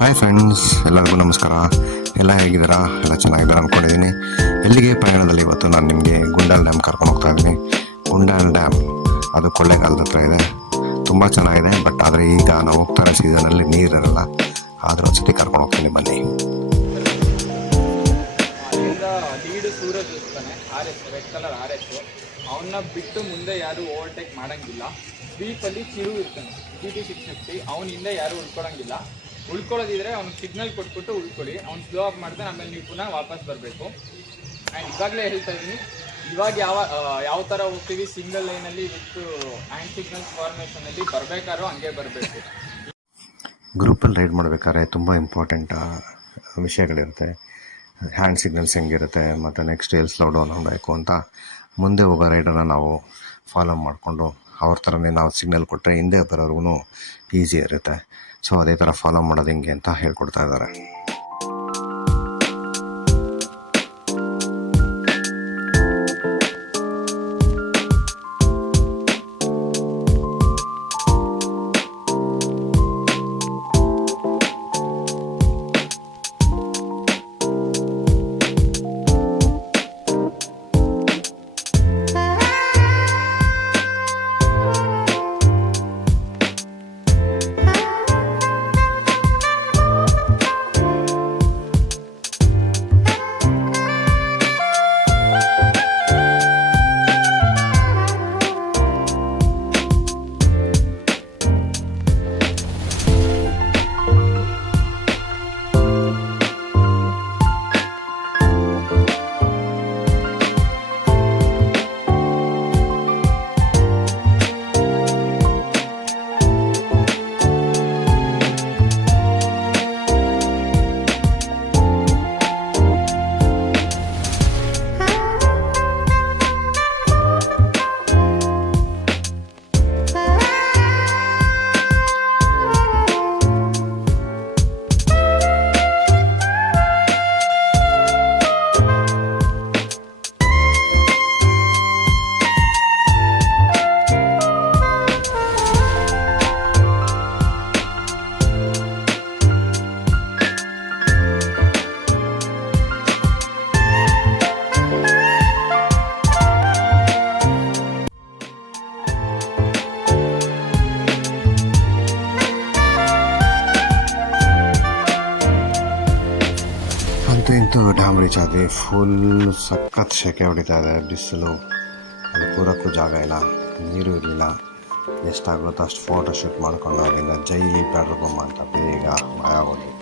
Hi friends, ಎಲ್ಲರಿಗೂ ನಮಸ್ಕಾರ. ಎಲ್ಲ ಹೇಗಿದ್ದೀರಾ? ಎಲ್ಲ ಚೆನ್ನಾಗಿದ್ದಾರೆ ಅಂದ್ಕೊಂಡಿದ್ದೀನಿ. ಎಲ್ಲಿಗೆ ಪ್ರಯಾಣದಲ್ಲಿ ಇವತ್ತು ನಾನು ನಿಮಗೆ ಗುಂಡಾಲ್ ಡ್ಯಾಮ್ ಕರ್ಕೊಂಡು ಹೋಗ್ತಾ ಇದ್ದೀನಿ. ಗುಂಡಾಲ್ ಡ್ಯಾಮ್ ಅದು ಕೊಳ್ಳೇಗಾಲದ ಹತ್ರ ಇದೆ. ತುಂಬ ಚೆನ್ನಾಗಿದೆ. ಬಟ್ ಆದರೆ ಈಗ ನಾವು ಹೋಗ್ತಾ ಇರೋ ಸೀಸನಲ್ಲಿ ನೀರಿರಲ್ಲ. ಆದರೂ ಒಂದ್ಸತಿ ಕರ್ಕೊಂಡು ಹೋಗ್ತೀನಿ, ಬನ್ನಿ. ಲೀಡು ಸೂರಜ್ ಇರ್ತಾನೆ, ರೆಡ್ ಕಲರ್ RS. ಅವನ್ನ ಬಿಟ್ಟು ಮುಂದೆ ಯಾರು ಓವರ್ಟೇಕ್ ಮಾಡೋಂಗಿಲ್ಲ. ಸ್ವೀಪಲ್ಲಿ ಚಿರು ಇರ್ತಾನೆ, GT 650. ಅವನಿಂದ ಯಾರು ಉಳ್ಕೊಳಂಗಿಲ್ಲ. ಉಳ್ಕೊಳ್ಳೋದಿದ್ರೆ ಅವ್ನಿಗೆ ಸಿಗ್ನಲ್ ಕೊಟ್ಬಿಟ್ಟು ಉಳ್ಕೊಳ್ಳಿ. ಅವ್ನು ಸ್ಲೋ ಅಪ್ ಮಾಡ್ತಾನೆ, ಆಮೇಲೆ ನೀವು ಪುನಃ ವಾಪಸ್ ಬರಬೇಕು. ಆ್ಯಂಡ್ ಇವಾಗಲೇ ಹೇಳ್ತಾ ಇದ್ದೀನಿ, ಇವಾಗ ಯಾವ ಥರ ಹೋಗ್ತೀವಿ ಸಿಂಗಲ್ ಲೈನಲ್ಲಿ ವಿತ್ ಆ್ಯಂಡ್ ಸಿಗ್ನಲ್ಸ್ ಫಾರ್ಮೇಷನಲ್ಲಿ ಬರಬೇಕಾದ್ರೂ ಹಂಗೆ ಬರಬೇಕು. ಗ್ರೂಪಲ್ಲಿ ರೈಡ್ ಮಾಡಬೇಕಾದ್ರೆ ತುಂಬ ಇಂಪಾರ್ಟೆಂಟ್ ವಿಷಯಗಳಿರುತ್ತೆ. ಹ್ಯಾಂಡ್ ಸಿಗ್ನಲ್ಸ್ ಹೆಂಗಿರುತ್ತೆ, ಮತ್ತು ನೆಕ್ಸ್ಟ್ ಎಲ್ಲಿ ಸ್ಲೋ ಡೌನ್ ಮಾಡಬೇಕು ಅಂತ ಮುಂದೆ ಹೋಗೋ ರೈಡನ್ನು ನಾವು ಫಾಲೋ ಮಾಡಿಕೊಂಡು ಅವ್ರ ಥರನೇ ನಾವು ಸಿಗ್ನಲ್ ಕೊಟ್ಟರೆ ಹಿಂದೆ ಬರೋರ್ಗು ಈಸಿ ಇರುತ್ತೆ. ಸೊ ಅದೇ ಥರ ಫಾಲೋ ಮಾಡೋದು ಹೆಂಗೆ ಅಂತ ಹೇಳ್ಕೊಡ್ತಾ ಇದ್ದಾರೆ. ಇಂತೂ ಡ್ಯಾಮ್ ರೀಚ್ ಆದ್ವಿ. ಫುಲ್ ಸಖತ್ ಸೆಕೆ ಹೊಡಿತಾ ಇದೆ, ಬಿಸಿಲು. ಅಲ್ಲಿ ಕೂರಕ್ಕೂ ಜಾಗ ಇಲ್ಲ, ನೀರು ಇರಲಿಲ್ಲ. ಎಷ್ಟಾಗುತ್ತೋ ಅಷ್ಟು ಫೋಟೋ ಶೂಟ್ ಮಾಡ್ಕೊಂಡು ಅಲ್ಲಿಂದ ಜೈಲಿ ಪೆಟ್ರೋಲ್ ಬಂಕ್ ಅಂತ ಬೇಗ ಭಯ ಹೋದ್ವಿ.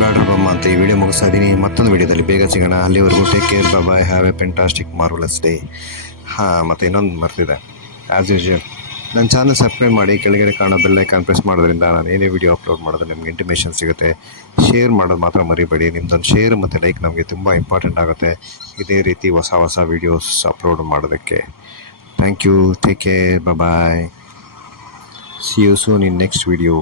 ಬ್ಯಾಡ್ರ ಬಮ್ಮ ಅಂತ ಈ ವಿಡಿಯೋ ಮುಗಿಸ್ತಾ ಇದ್ದೀನಿ. ಮತ್ತೊಂದು ವಿಡಿಯೋದಲ್ಲಿ ಬೇಗ ಸಿಗೋಣ. ಅಲ್ಲಿವರೆಗೂ take care, bye, have a fantastic marvellous day. ಮತ್ತು ಇನ್ನೊಂದು ಮರ್ತಿದೆ, ಆ್ಯಸ್ ಯೂಶುವಲ್ ನನ್ನ ಚಾನಲ್ ಸಬ್ಸ್ಕ್ರೈಬ್ ಮಾಡಿ, ಕೆಳಗಡೆ ಕಾಣೋ ಬೆಲ್ ಐಕಾನ್ ಪ್ರೆಸ್ ಮಾಡೋದ್ರಿಂದ ನಾನು ಏನೇ ವಿಡಿಯೋ ಅಪ್ಲೋಡ್ ಮಾಡೋದು ನಿಮ್ಗೆ ಇಂಟಿಮೇಷನ್ ಸಿಗುತ್ತೆ. ಶೇರ್ ಮಾಡೋದು ಮಾತ್ರ ಮರಿಬೇಡಿ. ನಿಮ್ಮದೊಂದು ಶೇರ್ ಮತ್ತು ಲೈಕ್ ನಮಗೆ ತುಂಬ ಇಂಪಾರ್ಟೆಂಟ್ ಆಗುತ್ತೆ ಇದೇ ರೀತಿ ಹೊಸ ವೀಡಿಯೋಸ್ ಅಪ್ಲೋಡ್ ಮಾಡೋದಕ್ಕೆ. Thank you, take care, bye. See you soon in next video.